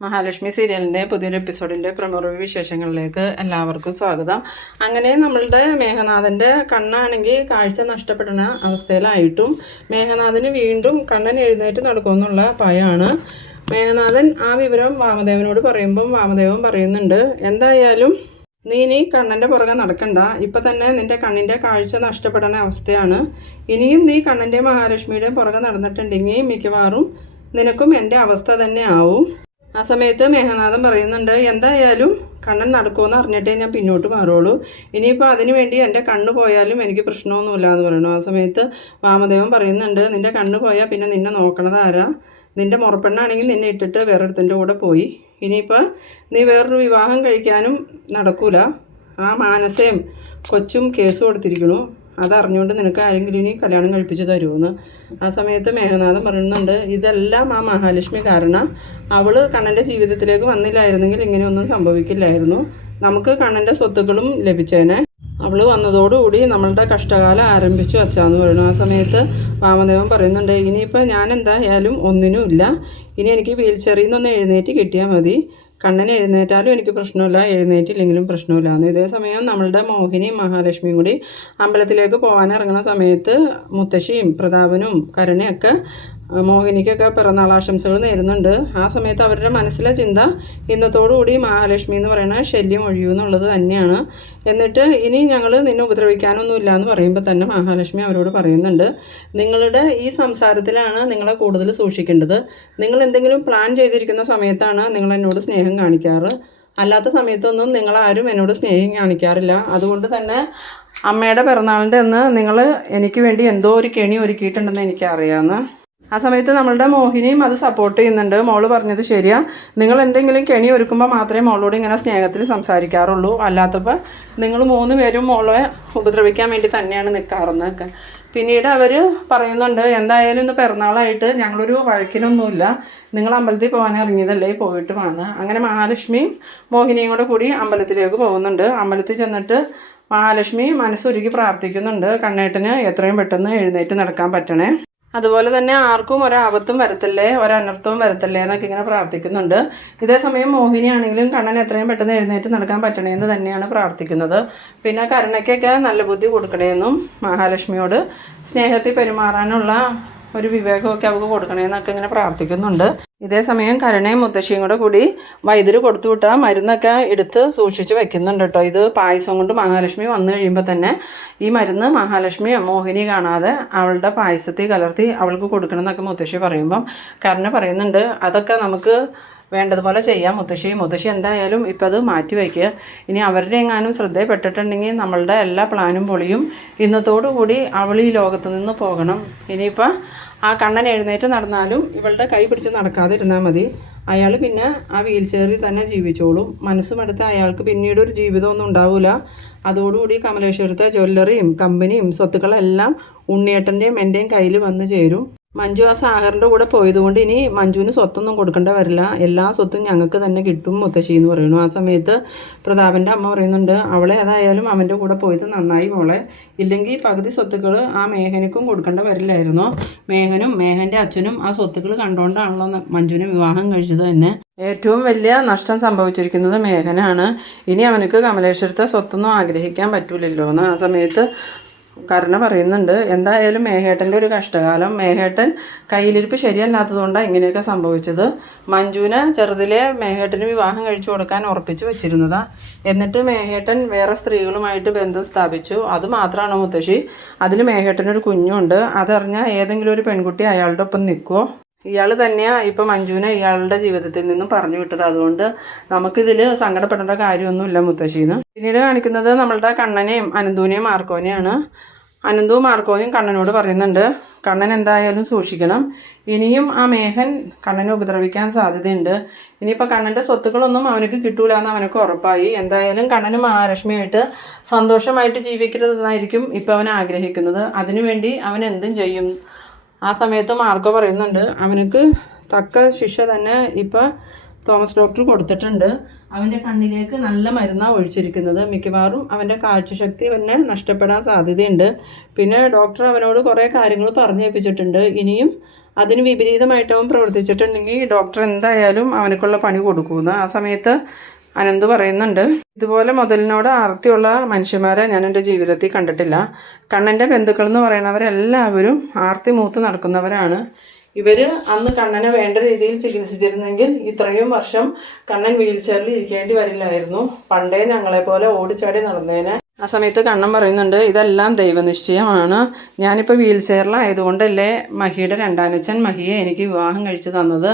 മഹാലക്ഷ്മി സീരിയലിന്റെ പുതിയൊരു എപ്പിസോഡിന്റെ പ്രമുഖ വിശേഷങ്ങളിലേക്ക് എല്ലാവർക്കും സ്വാഗതം. അങ്ങനെ നമ്മളുടെ മേഘനാഥന്റെ കണ്ണാണെങ്കിൽ കാഴ്ച നഷ്ടപ്പെടുന്ന അവസ്ഥയിലായിട്ടും മേഘനാഥന് വീണ്ടും കണ്ണൻ എഴുന്നേറ്റ് നടക്കുമെന്നുള്ള ഭയമാണ് മേഘനാഥൻ ആ വിവരം വാമദേവനോട് പറയുമ്പം വാമദേവൻ പറയുന്നുണ്ട് എന്തായാലും നീ ഇനി കണ്ണന്റെ പുറകെ നടക്കണ്ട. ഇപ്പം തന്നെ നിന്റെ കണ്ണിന്റെ കാഴ്ച നഷ്ടപ്പെടുന്ന അവസ്ഥയാണ്. ഇനിയും നീ കണ്ണന്റെ മഹാലക്ഷ്മിയുടെയും പുറകെ നടന്നിട്ടുണ്ടെങ്കിൽ മിക്കവാറും നിനക്കും എന്റെ അവസ്ഥ തന്നെ ആവും. ആ സമയത്ത് മേഘനാഥൻ പറയുന്നുണ്ട് എന്തായാലും കണ്ണൻ നടക്കുമെന്ന് അറിഞ്ഞിട്ടേ ഞാൻ പിന്നോട്ട് മാറുള്ളൂ. ഇനിയിപ്പോൾ അതിനു വേണ്ടി എന്റെ കണ്ണ് പോയാലും എനിക്ക് പ്രശ്നമൊന്നുമില്ല എന്ന് പറയണു ആ സമയത്ത് വാമദേവൻ പറയുന്നുണ്ട് നിന്റെ കണ്ണ് പോയാൽ പിന്നെ നിന്നെ നോക്കണത് ആരാ? നിന്റെ മുറപ്പെണ്ണാണെങ്കിൽ നിന്നെ ഇട്ടിട്ട് വേറൊരുത്തിന്റെ കൂടെ പോയി. ഇനിയിപ്പോൾ നീ വേറൊരു വിവാഹം കഴിക്കാനും നടക്കൂല. ആ മാനസയും കൊച്ചും കേസ് കൊടുത്തിരിക്കണു അതറിഞ്ഞുകൊണ്ട് നിനക്ക് ആരെങ്കിലും ഇനി കല്യാണം കഴിപ്പിച്ച് തരുമെന്ന് ആ സമയത്ത് മേഘനാഥൻ പറയുന്നുണ്ട് ഇതെല്ലാം ആ മഹാലക്ഷ്മി കാരണം അവൾ കണ്ണന്റെ ജീവിതത്തിലേക്ക് വന്നില്ലായിരുന്നെങ്കിൽ ഇങ്ങനെയൊന്നും സംഭവിക്കില്ലായിരുന്നു. നമുക്ക് കണ്ണന്റെ സ്വത്തുക്കളും ലഭിച്ചേനെ. അവൾ വന്നതോടുകൂടി നമ്മളുടെ കഷ്ടകാലം ആരംഭിച്ചു വച്ചാന്ന് പറയുന്നു. ആ സമയത്ത് വാമദേവൻ പറയുന്നുണ്ട് ഇനിയിപ്പോൾ ഞാൻ എന്തായാലും ഒന്നിനുമില്ല ഇനി എനിക്ക് വീൽ ചെയറിൽ എഴുന്നേറ്റ് കിട്ടിയാൽ മതി. കണ്ണൻ എഴുന്നേറ്റാലും എനിക്ക് പ്രശ്നമില്ല എഴുന്നേറ്റില്ലെങ്കിലും പ്രശ്നമില്ല. എന്ന് ഇതേ സമയം നമ്മളുടെ മോഹിനിയും മഹാലക്ഷ്മിയും കൂടി അമ്പലത്തിലേക്ക് പോകാൻ ഇറങ്ങുന്ന സമയത്ത് മുത്തശ്ശിയും പ്രതാപനും കരുണയൊക്കെ മോഹിനിക്കൊക്കെ പിറന്നാൾ ആശംസകൾ നേരുന്നുണ്ട്. ആ സമയത്ത് അവരുടെ മനസ്സിലെ ചിന്ത ഇന്നത്തോടുകൂടി മഹാലക്ഷ്മി എന്ന് പറയുന്ന ശല്യം ഒഴിയൂ എന്നുള്ളത് തന്നെയാണ്. എന്നിട്ട് ഇനി ഞങ്ങൾ നിന്നെ ഉപദ്രവിക്കാനൊന്നുമില്ല എന്ന് പറയുമ്പോൾ തന്നെ മഹാലക്ഷ്മി അവരോട് പറയുന്നുണ്ട്. നിങ്ങളുടെ ഈ സംസാരത്തിലാണ് നിങ്ങളെ കൂടുതൽ സൂക്ഷിക്കേണ്ടത്. നിങ്ങൾ എന്തെങ്കിലും പ്ലാൻ ചെയ്തിരിക്കുന്ന സമയത്താണ് നിങ്ങൾ എന്നോട് സ്നേഹം കാണിക്കാറ്. അല്ലാത്ത സമയത്തൊന്നും നിങ്ങളാരും എന്നോട് സ്നേഹം കാണിക്കാറില്ല. അതുകൊണ്ട് തന്നെ അമ്മയുടെ പിറന്നാളിന്റെ അന്ന് നിങ്ങൾ എനിക്ക് വേണ്ടി എന്തോ ഒരു കെണി ഒരുക്കിയിട്ടുണ്ടെന്ന് എനിക്കറിയാമെന്ന് ആ സമയത്ത് നമ്മളുടെ മോഹിനിയും അത് സപ്പോർട്ട് ചെയ്യുന്നുണ്ട്. മോൾ പറഞ്ഞത് ശരിയാ. നിങ്ങൾ എന്തെങ്കിലും കെണി ഒരുക്കുമ്പോൾ മാത്രമേ മോളോട് ഇങ്ങനെ സ്നേഹത്തിൽ സംസാരിക്കാറുള്ളൂ. അല്ലാത്തപ്പോൾ നിങ്ങൾ മൂന്ന് പേരും മോളെ ഉപദ്രവിക്കാൻ വേണ്ടി തന്നെയാണ് നിൽക്കാറെന്നൊക്കെ പിന്നീട് അവർ പറയുന്നുണ്ട് എന്തായാലും ഇന്ന് പിറന്നാളായിട്ട് ഞങ്ങളൊരു വഴക്കിനൊന്നുമില്ല. നിങ്ങൾ അമ്പലത്തിൽ പോകാൻ ഇറങ്ങിയതല്ലേ പോയിട്ട് വന്ന്. അങ്ങനെ മഹാലക്ഷ്മിയും മോഹിനിയും കൂടെ കൂടി അമ്പലത്തിലേക്ക് പോകുന്നുണ്ട്. അമ്പലത്തിൽ ചെന്നിട്ട് മഹാലക്ഷ്മി മനസ്സൊരുക്കി പ്രാർത്ഥിക്കുന്നുണ്ട്. കണ്ണേട്ടന് എത്രയും പെട്ടെന്ന് എഴുന്നേറ്റ് നടക്കാൻ പറ്റണേ. അതുപോലെ തന്നെ ആർക്കും ഒരാപത്തും വരത്തല്ലേ? ഒരനർത്ഥവും വരത്തല്ലേ? എന്നൊക്കെ ഇങ്ങനെ പ്രാർത്ഥിക്കുന്നുണ്ട്. ഇതേ സമയം മോഹിനിയാണെങ്കിലും കണ്ണൻ എത്രയും പെട്ടെന്ന് എഴുന്നേറ്റ് നടക്കാൻ പറ്റണേ എന്ന് തന്നെയാണ് പ്രാർത്ഥിക്കുന്നത്. പിന്നെ കരുണയ്ക്കൊക്കെ നല്ല ബുദ്ധി കൊടുക്കണേന്നും മഹാലക്ഷ്മിയോട് സ്നേഹത്തിൽ പെരുമാറാനുള്ള ഒരു വിവേകമൊക്കെ അവൾക്ക് കൊടുക്കണേന്നൊക്കെ ഇങ്ങനെ പ്രാർത്ഥിക്കുന്നുണ്ട്. ഇതേ സമയം കരുണയും മുത്തശ്ശിയും കൂടെ കൂടി വൈദ്യുതി കൊടുത്തു വിട്ടാൽ മരുന്നൊക്കെ എടുത്ത് സൂക്ഷിച്ച് വെക്കുന്നുണ്ട് കേട്ടോ. ഇത് പായസം കൊണ്ട് മഹാലക്ഷ്മി വന്നു കഴിയുമ്പോൾ തന്നെ ഈ മരുന്ന് മഹാലക്ഷ്മി മോഹിനി കാണാതെ അവളുടെ പായസത്തിൽ കലർത്തി അവൾക്ക് കൊടുക്കണം എന്നൊക്കെ മുത്തശ്ശി പറയുമ്പം കരുണ പറയുന്നുണ്ട്. അതൊക്കെ നമുക്ക് വേണ്ടതുപോലെ ചെയ്യാം മുത്തശ്ശി. മുത്തശ്ശി എന്തായാലും ഇപ്പം അത് മാറ്റി വയ്ക്കുക ഇനി അവരുടെ എങ്ങാനും ശ്രദ്ധയിൽപ്പെട്ടിട്ടുണ്ടെങ്കിൽ നമ്മളുടെ എല്ലാ പ്ലാനും പൊളിയും. ഇന്നത്തോടു കൂടി അവൾ ഈ ലോകത്ത് നിന്ന് പോകണം. ഇനിയിപ്പോൾ ആ കണ്ണൻ എഴുന്നേറ്റ് നടന്നാലും ഇവളുടെ കൈ പിടിച്ച് നടക്കാതിരുന്നാൽ മതി. അയാൾ പിന്നെ ആ വീൽ ചെയറിൽ തന്നെ ജീവിച്ചോളും. മനസ്സുമെടുത്ത് അയാൾക്ക് പിന്നീട് ഒരു ജീവിതമൊന്നും ഉണ്ടാവില്ല അതോടുകൂടി കമലേശ്വരത്തെ ജ്വല്ലറിയും കമ്പനിയും സ്വത്തുക്കളെല്ലാം ഉണ്ണിയേട്ടന്റെയും എന്റെയും കയ്യിൽ വന്നു ചേരും. മഞ്ജു ആ സാഗറിന്റെ കൂടെ പോയതുകൊണ്ട് ഇനി മഞ്ജുവിന് സ്വത്തൊന്നും കൊടുക്കേണ്ട വരില്ല. എല്ലാ സ്വത്തും ഞങ്ങൾക്ക് തന്നെ കിട്ടും മുത്തശ്ശി എന്ന് പറയുന്നു. ആ സമയത്ത് പ്രതാപന്റെ അമ്മ പറയുന്നുണ്ട് അവളെ ഏതായാലും അവന്റെ കൂടെ പോയത് നന്നായി മോളെ. ഇല്ലെങ്കിൽ പകുതി സ്വത്തുക്കൾ ആ മേഹനക്കും കൊടുക്കേണ്ട വരില്ലായിരുന്നു. മേഹനും മേഹന്റെ അച്ഛനും ആ സ്വത്തുക്കൾ കണ്ടുകൊണ്ടാണല്ലോ മഞ്ജുവിനെ വിവാഹം കഴിച്ചത് തന്നെ. ഏറ്റവും വലിയ നഷ്ടം സംഭവിച്ചിരിക്കുന്നത് മേഘനാണ്. ഇനി അവനക്ക് കമലേശ്വരത്തെ സ്വത്തൊന്നും ആഗ്രഹിക്കാൻ പറ്റൂലല്ലോ എന്ന് ആ സമയത്ത് കരുണ പറയുന്നുണ്ട്. എന്തായാലും മേഘേട്ടന്റെ ഒരു കഷ്ടകാലം. മേഘേട്ടൻ കയ്യിലിരിപ്പ് ശരിയല്ലാത്തതുകൊണ്ടാണ് ഇങ്ങനെയൊക്കെ സംഭവിച്ചത്. മഞ്ജുവിനെ ചെറുതിലെ മേഘേട്ടന് വിവാഹം കഴിച്ചു കൊടുക്കാൻ ഉറപ്പിച്ചു വെച്ചിരുന്നതാ. എന്നിട്ട് മേഘേട്ടൻ വേറെ സ്ത്രീകളുമായിട്ട് ബന്ധം സ്ഥാപിച്ചു. അത് മാത്രമാണ് മുത്തശ്ശി? അതിൽ മേഘേട്ടനൊരു കുഞ്ഞുണ്ട്. അതറിഞ്ഞാൽ ഏതെങ്കിലും ഒരു പെൺകുട്ടി അയാളുടെ ഒപ്പം നിൽക്കുമോ ഇയാൾ തന്നെയാണ് ഇപ്പം മഞ്ജുവിനെ ഇയാളുടെ ജീവിതത്തിൽ നിന്നും പറഞ്ഞു വിട്ടത്. അതുകൊണ്ട് നമുക്കിതിൽ സങ്കടപ്പെടേണ്ട കാര്യമൊന്നുമില്ല മുത്തശ്ശിന്ന്. പിന്നീട് കാണിക്കുന്നത് നമ്മളുടെ കണ്ണനെയും അനന്തുവിനെയും മാർക്കോനെയാണ്. അനന്തവും മാർക്കോയും കണ്ണനോട് പറയുന്നുണ്ട് കണ്ണൻ എന്തായാലും സൂക്ഷിക്കണം. ഇനിയും ആ മേഹൻ കണ്ണനെ ഉപദ്രവിക്കാൻ സാധ്യതയുണ്ട്. ഇനിയിപ്പോൾ കണ്ണന്റെ സ്വത്തുക്കളൊന്നും അവനക്ക് കിട്ടൂല എന്ന് അവനക്ക് ഉറപ്പായി. എന്തായാലും കണ്ണനും മഹാലക്ഷ്മിയായിട്ട് സന്തോഷമായിട്ട് ജീവിക്കരുതെന്നായിരിക്കും ഇപ്പം അവൻ ആഗ്രഹിക്കുന്നത്. അതിനുവേണ്ടി അവൻ എന്തും ചെയ്യും. ആ സമയത്ത് മാർക്കോ പറയുന്നുണ്ട് അവനക്ക് തക്ക ശിക്ഷ തന്നെ ഇപ്പം തോമസ് ഡോക്ടർ കൊടുത്തിട്ടുണ്ട്. അവന്റെ കണ്ണിലേക്ക് നല്ല മരുന്നാണ് ഒഴിച്ചിരിക്കുന്നത്. മിക്കവാറും അവന്റെ കാഴ്ചശക്തി തന്നെ നഷ്ടപ്പെടാൻ സാധ്യതയുണ്ട്. പിന്നെ ഡോക്ടർ അവനോട് കുറേ കാര്യങ്ങൾ പറഞ്ഞു ഏൽപ്പിച്ചിട്ടുണ്ട് ഇനിയും അതിന് വിപരീതമായിട്ട് പ്രവർത്തിച്ചിട്ടുണ്ടെങ്കിൽ ഡോക്ടർ എന്തായാലും അവനക്കുള്ള പണി കൊടുക്കുമെന്ന് ആ സമയത്ത് അനന്ത് പറയുന്നുണ്ട് ഇതുപോലെ മുതലിനോട് ആർത്തിയുള്ള മനുഷ്യന്മാരെ ഞാൻ എന്റെ ജീവിതത്തിൽ കണ്ടിട്ടില്ല. കണ്ണന്റെ ബന്ധുക്കൾ എന്ന് പറയുന്നവരെല്ലാവരും ആർത്തി മൂത്ത് നടക്കുന്നവരാണ്. ഇവർ അന്ന് കണ്ണനെ വേണ്ട രീതിയിൽ ചികിത്സിച്ചിരുന്നെങ്കിൽ ഇത്രയും വർഷം കണ്ണൻ വീൽ ചെയറിൽ ഇരിക്കേണ്ടി വരില്ലായിരുന്നു. പണ്ടേ ഞങ്ങളെപ്പോലെ ഓടിച്ചാടി നടന്നേനെ. ആ സമയത്ത് കണ്ണൻ പറയുന്നുണ്ട് ഇതെല്ലാം ദൈവനിശ്ചയമാണ്. ഞാനിപ്പോൾ വീൽ ചെയറിലായതുകൊണ്ടല്ലേ മഹിയുടെ രണ്ടാനച്ഛൻ മഹിയെ എനിക്ക് വിവാഹം കഴിച്ചു തന്നത്?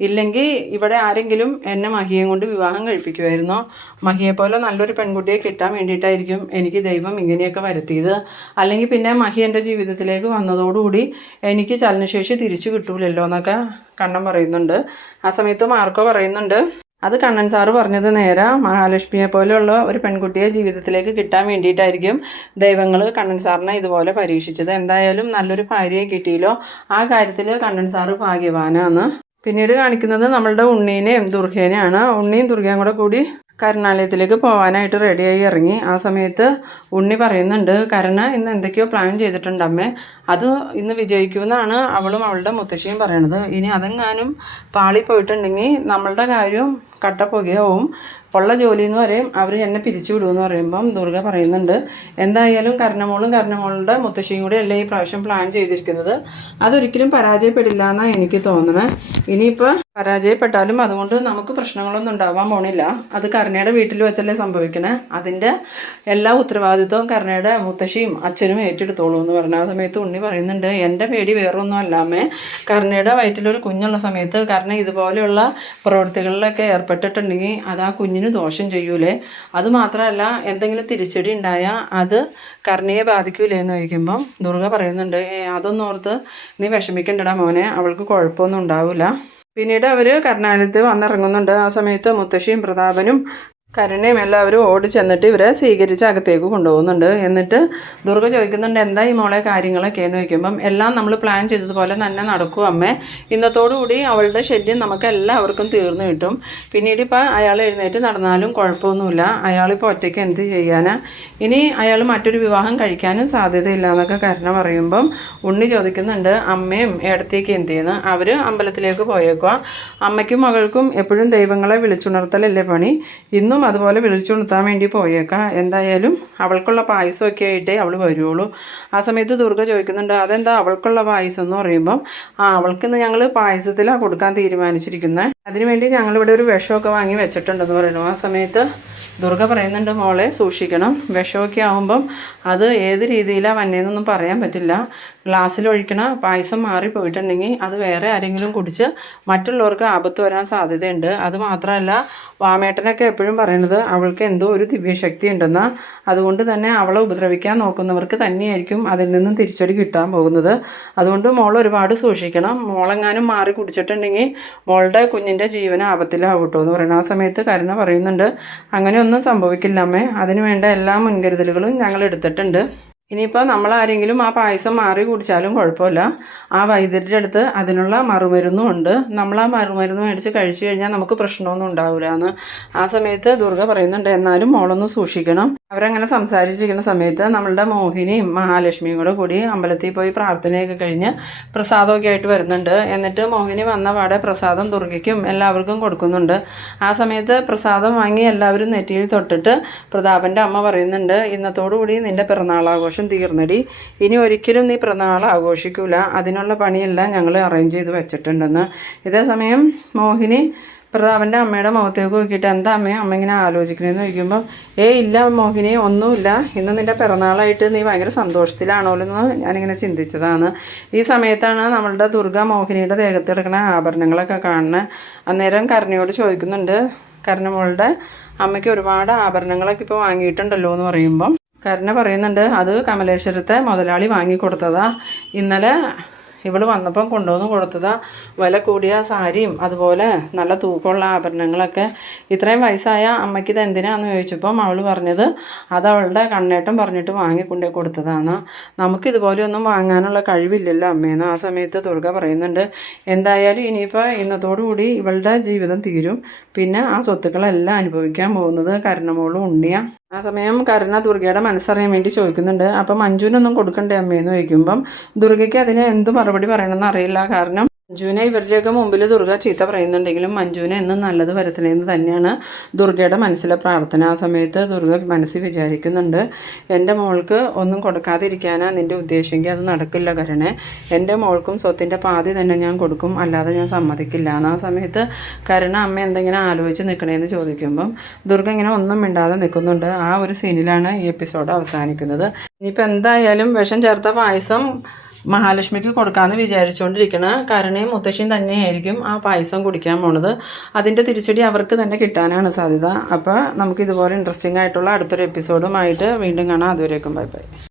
ഇല്ലെങ്കിൽ ഇവിടെ ആരെങ്കിലും എന്നെ മഹിയെ കൊണ്ട് വിവാഹം കഴിപ്പിക്കുമായിരുന്നോ? മഹിയെ പോലെ നല്ലൊരു പെൺകുട്ടിയെ കിട്ടാൻ വേണ്ടിയിട്ടായിരിക്കും എനിക്ക് ദൈവം ഇങ്ങനെയൊക്കെ വരുത്തിയത്. അല്ലെങ്കിൽ പിന്നെ മഹി എന്റെ ജീവിതത്തിലേക്ക് വന്നതോടുകൂടി എനിക്ക് ചലനശേഷി തിരിച്ചു കിട്ടൂലല്ലോ എന്നൊക്കെ കണ്ണൻ പറയുന്നുണ്ട്. ആ സമയത്ത് മാർക്കോ പറയുന്നുണ്ട് അത് കണ്ണൻ സാറ് പറഞ്ഞത് നേരെ. മഹാലക്ഷ്മിയെ പോലെയുള്ള ഒരു പെൺകുട്ടിയെ ജീവിതത്തിലേക്ക് കിട്ടാൻ വേണ്ടിയിട്ടായിരിക്കും ദൈവങ്ങൾ കണ്ണൻ സാറിനെ ഇതുപോലെ പരീക്ഷിച്ചത്. എന്തായാലും നല്ലൊരു ഭാര്യയെ കിട്ടിയല്ലോ. ആ കാര്യത്തിൽ കണ്ണൻ സാറ് ഭാഗ്യവാനാണ്. പിന്നീട് കാണിക്കുന്നത് നമ്മളുടെ ഉണ്ണീനെയും ദുർഗേനെയാണ്. ഉണ്ണിയും ദുർഗയും കൂടെ കൂടി കരുണാലയത്തിലേക്ക് പോകാനായിട്ട് റെഡിയായി ഇറങ്ങി. ആ സമയത്ത് ഉണ്ണി പറയുന്നുണ്ട് കരുണ ഇന്ന് എന്തൊക്കെയോ പ്ലാൻ ചെയ്തിട്ടുണ്ട് അമ്മേ. അത് ഇന്ന് വിജയിക്കുമെന്നാണ് അവളും അവളുടെ മുത്തശ്ശിയും പറയണത്. ഇനി അതെങ്ങാനും പാളി പോയിട്ടുണ്ടെങ്കിൽ നമ്മളുടെ കാര്യം കട്ടപ്പുകയാവും ഉള്ള ജോലി എന്ന് പറയും അവർ എന്നെ പിരിച്ചു വിടുമെന്ന് പറയുമ്പം ദുർഗ പറയുന്നുണ്ട്. എന്തായാലും കരണമോളും കർണമോളുടെ മുത്തശ്ശിയും കൂടി അല്ലേ ഈ പ്രാവശ്യം പ്ലാൻ ചെയ്തിരിക്കുന്നത്? അതൊരിക്കലും പരാജയപ്പെടില്ല എന്നാണ് എനിക്ക് തോന്നുന്നത് ഇനിയിപ്പോൾ പരാജയപ്പെട്ടാലും അതുകൊണ്ട് നമുക്ക് പ്രശ്നങ്ങളൊന്നും ഉണ്ടാവാൻ പോണില്ല. അത് കരുണയുടെ വീട്ടിൽ വെച്ചല്ലേ സംഭവിക്കണേ. അതിന്റെ എല്ലാ ഉത്തരവാദിത്വവും കരുണയുടെ മുത്തശ്ശിയും അച്ഛനും ഏറ്റെടുത്തോളൂ എന്ന് പറഞ്ഞ ആ സമയത്ത് ഉണ്ണി പറയുന്നുണ്ട് എന്റെ പേടി വേറൊന്നും അല്ലാമേ. കരുണയുടെ വയറ്റിലൊരു കുഞ്ഞുള്ള സമയത്ത് കരുണ ഇതുപോലെയുള്ള പ്രവൃത്തികളിലൊക്കെ ഏർപ്പെട്ടിട്ടുണ്ടെങ്കിൽ അത് ആ കുഞ്ഞിന് ദോഷം ചെയ്യൂലേ. അത് മാത്രമല്ല എന്തെങ്കിലും തിരിച്ചടി ഉണ്ടായാൽ അത് കരുണയെ ബാധിക്കൂലേ എന്ന് ചോദിക്കുമ്പം ദുർഗ പറയുന്നുണ്ട് അതൊന്നോർത്ത് നീ വിഷമിക്കണ്ടടാ മോനെ. അവൾക്ക് കുഴപ്പമൊന്നും ഉണ്ടാവില്ല പിന്നീട് അവർ കർണാലയത്തിൽ വന്നിറങ്ങുന്നുണ്ട്. ആ സമയത്ത് മുത്തശ്ശിയും പ്രതാപനും കരുണയും എല്ലാവരും ഓടി ചെന്നിട്ട് ഇവരെ സ്വീകരിച്ച് അകത്തേക്ക് കൊണ്ടുപോകുന്നുണ്ട്. എന്നിട്ട് ദുർഗ ചോദിക്കുന്നുണ്ട് എന്താ ഈ മോളെ കാര്യങ്ങളൊക്കെ? എന്ന് ചോദിക്കുമ്പം എല്ലാം നമ്മൾ പ്ലാൻ ചെയ്തതുപോലെ തന്നെ നടക്കും അമ്മേ. ഇന്നത്തോടുകൂടി അവളുടെ ശല്യം നമുക്ക് എല്ലാവർക്കും തീർന്നു കിട്ടും. പിന്നീട് ഇപ്പോൾ അയാൾ എഴുന്നേറ്റ് നടന്നാലും കുഴപ്പമൊന്നുമില്ല. അയാളിപ്പോൾ ഒറ്റയ്ക്ക് എന്ത് ചെയ്യാനാ? ഇനി അയാൾ മറ്റൊരു വിവാഹം കഴിക്കാനും സാധ്യതയില്ല എന്നൊക്കെ കരുണ പറയുമ്പം ഉണ്ണി ചോദിക്കുന്നുണ്ട് അമ്മയും ഇടത്തേക്ക് എന്ത് ചെയ്യുന്നു അവർ അമ്പലത്തിലേക്ക് പോയേക്കുക അമ്മയ്ക്കും മകൾക്കും എപ്പോഴും ദൈവങ്ങളെ വിളിച്ചുണർത്തലല്ലേ പണി? ഇന്നും അതുപോലെ വിളിച്ചുണർത്താൻ വേണ്ടി പോയേക്കാം. എന്തായാലും അവൾക്കുള്ള പായസമൊക്കെ ആയിട്ടേ അവൾ വരുള്ളൂ ആ സമയത്ത് ദുർഗ ചോദിക്കുന്നുണ്ട് അതെന്താ അവൾക്കുള്ള പായസം? എന്ന് പറയുമ്പം ആ അവൾക്കിന്ന് ഞങ്ങൾ പായസത്തിലാണ് കൊടുക്കാൻ തീരുമാനിച്ചിരിക്കുന്നത് അതിനുവേണ്ടി ഞങ്ങളിവിടെ ഒരു വിഷമൊക്കെ വാങ്ങി വെച്ചിട്ടുണ്ടെന്ന് പറയുന്നു. ആ സമയത്ത് ദുർഗ പറയുന്നുണ്ട് മോളെ സൂക്ഷിക്കണം. വിഷമൊക്കെ ആകുമ്പം അത് ഏത് രീതിയിലാണ് വന്നതെന്നൊന്നും പറയാൻ പറ്റില്ല. ഗ്ലാസ്സിൽ ഒഴിക്കണ പായസം മാറിപ്പോയിട്ടുണ്ടെങ്കിൽ അത് വേറെ ആരെങ്കിലും കുടിച്ച് മറ്റുള്ളവർക്ക് ആപത്ത് വരാൻ സാധ്യതയുണ്ട്. അത് മാത്രമല്ല വാമേട്ടനൊക്കെ എപ്പോഴും പറയുന്നത് അവൾക്ക് എന്തോ ഒരു ദിവ്യശക്തി ഉണ്ടെന്ന് അതുകൊണ്ട് തന്നെ അവളെ ഉപദ്രവിക്കാൻ നോക്കുന്നവർക്ക് തന്നെയായിരിക്കും അതിൽ നിന്നും തിരിച്ചടി കിട്ടാൻ പോകുന്നത്. അതുകൊണ്ട് മോൾ ഒരുപാട് സൂക്ഷിക്കണം. മോളെങ്ങാനും മാറി കുടിച്ചിട്ടുണ്ടെങ്കിൽ മോളുടെ കുഞ്ഞിന്റെ ജീവന ആപത്തിലാവും കേട്ടോ എന്ന് പറയുന്നത് ആ സമയത്ത് കരുണ പറയുന്നുണ്ട് അങ്ങനെയൊന്നും സംഭവിക്കില്ല അമ്മേ. അതിന് വേണ്ട എല്ലാ മുൻകരുതലുകളും ഞങ്ങൾ എടുത്തിട്ടുണ്ട്. ഇനിയിപ്പോൾ നമ്മൾ ആരെങ്കിലും ആ പായസം മാറി കുടിച്ചാലും കുഴപ്പമില്ല. ആ വൈദ്യരുടെ അടുത്ത് അതിനുള്ള മറുമരുന്നും ഉണ്ട്. നമ്മൾ ആ മറുമരുന്ന് മേടിച്ച് കഴിച്ചു കഴിഞ്ഞാൽ നമുക്ക് പ്രശ്നമൊന്നും ഉണ്ടാവില്ല എന്ന് ആ സമയത്ത് ദുർഗ പറയുന്നുണ്ട് എന്നാലും മോളൊന്ന് സൂക്ഷിക്കണം. അവരങ്ങനെ സംസാരിച്ചിരിക്കുന്ന സമയത്ത് നമ്മളുടെ മോഹിനിയും മഹാലക്ഷ്മിയും കൂടെ കൂടി അമ്പലത്തിൽ പോയി പ്രാർത്ഥനയൊക്കെ കഴിഞ്ഞ് പ്രസാദമൊക്കെ ആയിട്ട് വരുന്നുണ്ട്. എന്നിട്ട് മോഹിനി വന്ന പാടെ പ്രസാദം ദുർഗയ്ക്കും എല്ലാവർക്കും കൊടുക്കുന്നുണ്ട്. ആ സമയത്ത് പ്രസാദം വാങ്ങി എല്ലാവരും നെറ്റിയിൽ തൊട്ടിട്ട് പ്രതാപന്റെ അമ്മ പറയുന്നുണ്ട് ഇന്നത്തോടുകൂടി നിന്റെ പിറന്നാളാഘോഷം തീർന്നടി. ഇനി ഒരിക്കലും നീ പിറന്നാൾ ആഘോഷിക്കൂല. അതിനുള്ള പണിയെല്ലാം ഞങ്ങൾ അറേഞ്ച് ചെയ്ത് വെച്ചിട്ടുണ്ടെന്ന്. ഇതേ സമയം മോഹിനി പ്രതാപന്റെ അമ്മയുടെ മുഖത്തേക്ക് നോക്കിയിട്ട് എന്താ അമ്മയെ അമ്മ ഇങ്ങനെ ആലോചിക്കണേന്ന് ചോദിക്കുമ്പോൾ ഏ ഇല്ല മോഹിനി ഒന്നുമില്ല. ഇന്ന് നിന്റെ പിറന്നാളായിട്ട് നീ ഭയങ്കര സന്തോഷത്തിലാണോലെന്ന് ഞാനിങ്ങനെ ചിന്തിച്ചതാണ്. ഈ സമയത്താണ് നമ്മളുടെ ദുർഗ മോഹിനിയുടെ ദേഹത്ത് കിടക്കുന്ന ആഭരണങ്ങളൊക്കെ കാണുന്നത് അന്നേരം കരുണയോട് ചോദിക്കുന്നുണ്ട് കരുണമോളുടെ അമ്മയ്ക്ക് ഒരുപാട് ആഭരണങ്ങളൊക്കെ ഇപ്പോൾ വാങ്ങിയിട്ടുണ്ടല്ലോ എന്ന് പറയുമ്പം. കരുണ പറയുന്നുണ്ട് അത് കമലേശ്വരത്തെ മുതലാളി വാങ്ങിക്കൊടുത്തതാ. ഇന്നലെ ഇവൾ വന്നപ്പം കൊണ്ടുവന്ന് കൊടുത്തതാ. വില കൂടിയ സാരിയും അതുപോലെ നല്ല തൂക്കമുള്ള ആഭരണങ്ങളൊക്കെ. ഇത്രയും വയസ്സായ അമ്മയ്ക്ക് ഇത് എന്തിനാന്ന് ചോദിച്ചപ്പം അവൾ പറഞ്ഞത് അത് അവളുടെ കണ്ണേട്ടം പറഞ്ഞിട്ട് വാങ്ങിക്കൊണ്ടേ കൊടുത്തതാണ് നമുക്കിതുപോലെയൊന്നും വാങ്ങാനുള്ള കഴിവില്ലല്ലോ അമ്മേന്ന്. ആ സമയത്ത് ദുർഗ പറയുന്നുണ്ട് എന്തായാലും ഇനിയിപ്പോൾ ഇന്നത്തോടുകൂടി ഇവളുടെ ജീവിതം തീരും. പിന്നെ ആ സ്വത്തുക്കളെല്ലാം അനുഭവിക്കാൻ പോകുന്നത് കരുണമോളും ഉണ്ണിയാണ് ആ സമയം കരുണ ദുർഗയുടെ മനസ്സറിയാൻ വേണ്ടി ചോദിക്കുന്നുണ്ട്. അപ്പം മഞ്ജുവിനൊന്നും കൊടുക്കണ്ടേ അമ്മയെന്ന് ചോദിക്കുമ്പം ദുർഗയ്ക്ക് അതിന് എന്ത് മറുപടി പറയണമെന്ന് അറിയില്ല. കാരണം മഞ്ജുവിനെ ഇവരുടെയൊക്കെ മുമ്പിൽ ദുർഗ ചീത്ത പറയുന്നുണ്ടെങ്കിലും മഞ്ജുവിനെ എന്നും നല്ലത് വരുത്തണേന്ന് തന്നെയാണ് ദുർഗയുടെ മനസ്സിലെ പ്രാർത്ഥന. ആ സമയത്ത് ദുർഗ മനസ്സിൽ വിചാരിക്കുന്നുണ്ട് എന്റെ മോൾക്ക് ഒന്നും കൊടുക്കാതിരിക്കാനാണ് നിന്റെ ഉദ്ദേശമെങ്കിൽ അത് നടക്കില്ല കരണേ. എന്റെ മോൾക്കും സ്വത്തിന്റെ പാതി തന്നെ ഞാൻ കൊടുക്കും അല്ലാതെ ഞാൻ സമ്മതിക്കില്ല. എന്ന് ആ സമയത്ത് കരുണ അമ്മ എന്തെങ്കിലും ആലോചിച്ച് നിൽക്കണേന്ന് ചോദിക്കുമ്പം ദുർഗ ഇങ്ങനെ ഒന്നും മിണ്ടാതെ നിൽക്കുന്നുണ്ട്. ആ ഒരു സീനിലാണ് ഈ എപ്പിസോഡ് അവസാനിക്കുന്നത്. ഇനിയിപ്പോൾ എന്തായാലും വിഷം ചേർത്ത പായസം മഹാലക്ഷ്മിക്ക് കൊടുക്കാമെന്ന് വിചാരിച്ചുകൊണ്ടിരിക്കണ കാരണം മുത്തശ്ശിയും തന്നെയായിരിക്കും ആ പായസം കുടിക്കാൻ പോണത്. അതിന്റെ തിരിച്ചടി അവർക്ക് തന്നെ കിട്ടാനാണ് സാധ്യത. അപ്പോൾ നമുക്ക് ഇതുപോലെ ഇൻട്രസ്റ്റിംഗ് ആയിട്ടുള്ള അടുത്തൊരു എപ്പിസോഡുമായിട്ട് വീണ്ടും കാണാം. അതുവരേക്കും ബൈ ബൈ.